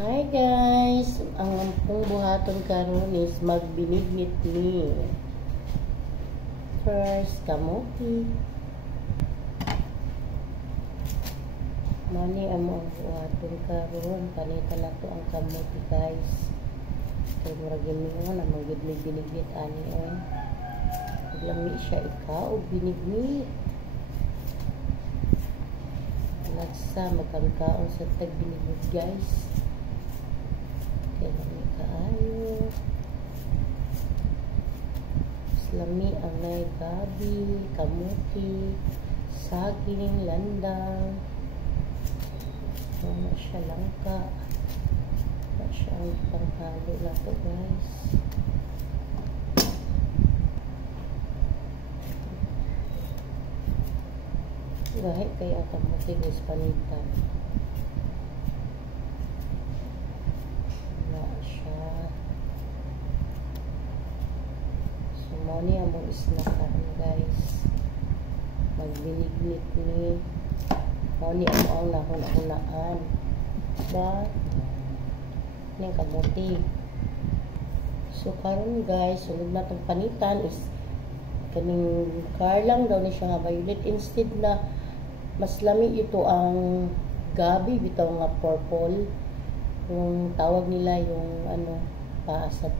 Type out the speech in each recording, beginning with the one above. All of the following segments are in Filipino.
Hi guys! Ang ampong buhaton karon is magbinigit ni. First, kamote. Mani ang buhaton karon. Panita na to ang kamote guys. Kaya muragin mo na magbinigit ani eh. Lami siya ikaw o binigit. Lagsa magkangkaon sa tagbinigit guys. Kaya lami kaayo. Lami ang may gabi, kamuti, saging, landang. Wala siya langka. Wala siya ang panghalo na to guys. Kahit kaya kamuti guys panitan. Ni among isnakan guys, magbiniglit ni mo ni ang nahunaan ba ning kamuti. So karon guys, sunod na tong panitan is kaning karlang daw ni siya nga violet instead na mas lami ito ang gabi bitaw nga purple, yung tawag nila yung ano paasat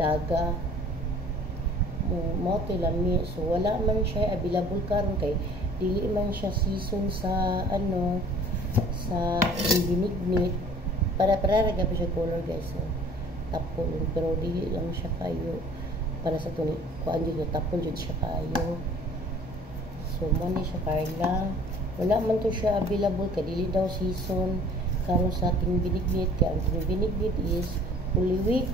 daga mo lami. So wala man siya available karon kay dili man siya season sa ano sa binignit para raga pa siya color guys tapon pero dili lang siya kayo para sa tuni kuan jud tapon jud siya kayo. So mo ni siya karla wala man to siya available kay dili daw season karon sa ating binignit kay ang binignit is Holy Week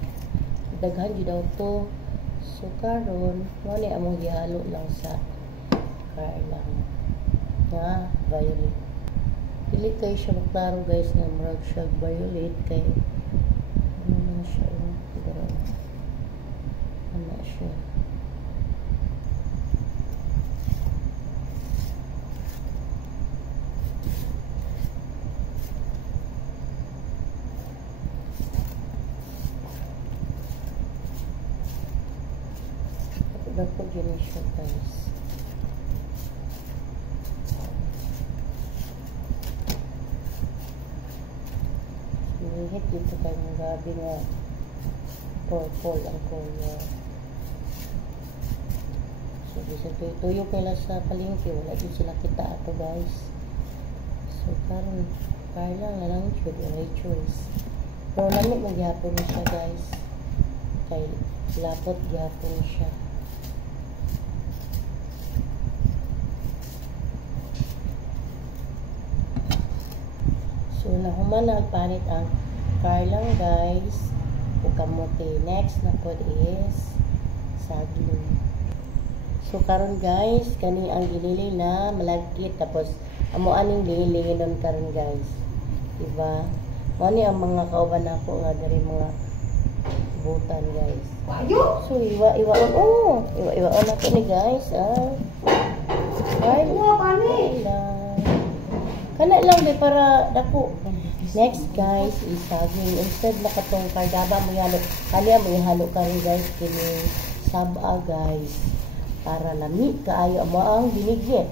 daghan jud daw to. So karon mo ni among gihalo lang sa karlang nga violet. Dili kay siya maklaro guys nga murag siya violet kay ano man siya pero ano siya dapat yun siya guys. Sinihit dito kayo ng gabi nga purple ang color. So bisa tuyo kayo sa palengke wala din sila kita ato guys. So karon lang na lang yung choice. Pero lamit magyapon na siya guys. Kay lapot gyapon siya. So, nahuman na nagpanit ang karlang guys o kamote. Next na po is saging. So, karon guys, kani ang ginili na malagkit. Tapos, amo aning lingin nun karon guys. Diba? Mani ang mga kauban ako nga dari mga butan guys. So, iwa-iwaon. Oh, iwa-iwaon na po ni guys. Ay, kana lang di para dako. Next guys is saging. Instead na katong kardaba mo ihalo, kanya mo ihalo karon guys kini saba guys para lami kaayo mo ang binigit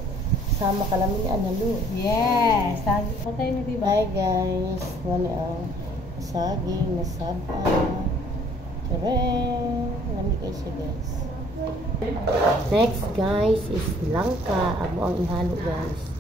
sama kalami ang halo. Yes, saging. Okay na diba? Bye guys. Wala ang saging na saba. Tara, lami kayo siya guys. Next guys is langka. Amo ang ihalo guys.